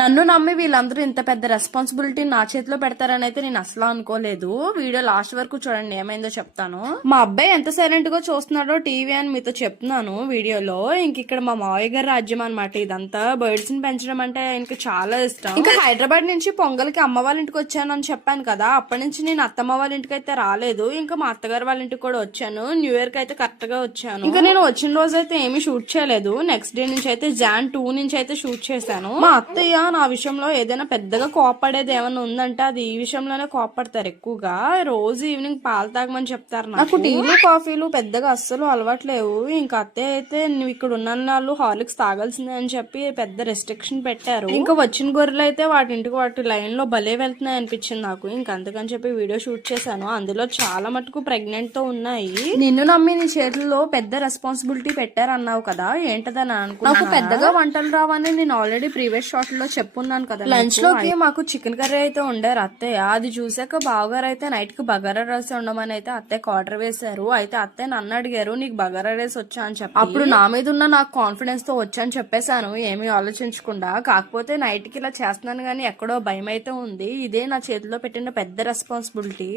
నన్ను నమ్మి వీళ్ళందరూ ఇంత పెద్ద రెస్పాన్సిబిలిటీ నా చేతిలో పెడతారని అయితే నేను అసలు అనుకోలేదు. వీడియో లాస్ట్ వరకు చూడండి, ఏమైందో చెప్తాను. మా అబ్బాయి ఎంత సైలెంట్ గా చూస్తున్నాడో టీవీ అని మీతో చెప్తున్నాను వీడియోలో. ఇంక ఇక్కడ మా మావయ్య గారి రాజ్యం అనమాట ఇదంతా. బర్డ్స్ ని పెంచడం అంటే ఆయనకి చాలా ఇష్టం. ఇంకా హైదరాబాద్ నుంచి పొంగల్కి అమ్మ వాళ్ళ ఇంటికి వచ్చాను అని చెప్పాను కదా, అప్పటి నుంచి నేను అత్తమ్మ వాళ్ళ ఇంటికి అయితే రాలేదు. ఇంకా మా అత్తగారు వాళ్ళ ఇంటికి కూడా వచ్చాను. న్యూ ఇయర్ కి అయితే కరెక్ట్ గా వచ్చాను. ఇంకా నేను వచ్చిన రోజు అయితే ఏమీ షూట్ చేయలేదు. నెక్స్ట్ డే నుంచి అయితే Jan 2 నుంచి అయితే షూట్ చేశాను. మా అత్తయ్య నా విషయంలో ఏదైనా పెద్దగా కోపడేది ఏమైనా ఉందంటే అది ఈ విషయంలోనే కోపడతారు ఎక్కువగా. రోజు ఈవినింగ్ పాలు తాగమని చెప్తారు. నాకు టీలు కాఫీలు పెద్దగా అస్సలు అలవాట్లేవు. ఇంకా అత్తయ్య అయితే నువ్వు ఇక్కడ ఉన్న వాళ్ళు హార్లిక్స్ తాగాల్సిందే అని చెప్పి పెద్ద రెస్ట్రిక్షన్ పెట్టారు. ఇంకా వచ్చిన గొర్రెలు అయితే వాటి లైన్ లో భలే వెళ్తున్నాయి అనిపించింది నాకు. ఇంకా అందుకని చెప్పి వీడియో షూట్ చేశాను. అందులో చాలా మటుకు ప్రెగ్నెంట్ తో ఉన్నాయి. నిన్ను నమ్మి నీ చేతుల్లో పెద్ద రెస్పాన్సిబిలిటీ పెట్టారన్నావు కదా, ఏంటదని అనుకున్నా. నాకు పెద్దగా వంటలు రావని నేను ఆల్రెడీ ప్రీవియస్ షార్ట్ లో చెప్పున్నాను కదా. లంచ్ లోకి మాకు చికెన్ కర్రీ అయితే ఉండారు అత్తయ్య. అది చూసాక బావగారు అయితే నైట్ కి బగారా రైస్ ఉండమని అయితే అత్తయ్యకి ఆర్డర్ వేశారు. అయితే అత్తయ్య నన్ను అడిగారు, నీకు బగారా రైస్ వచ్చా అని చెప్పి. అప్పుడు నా మీద ఉన్న నాకు కాన్ఫిడెన్స్ తో వచ్చాను చెప్పేశాను, ఏమీ ఆలోచించకుండా. కాకపోతే నైట్ కి ఇలా చేస్తున్నాను గానీ ఎక్కడో భయం అయితే ఉంది. ఇదే నా చేతిలో పెట్టిన పెద్ద రెస్పాన్సిబిలిటీ.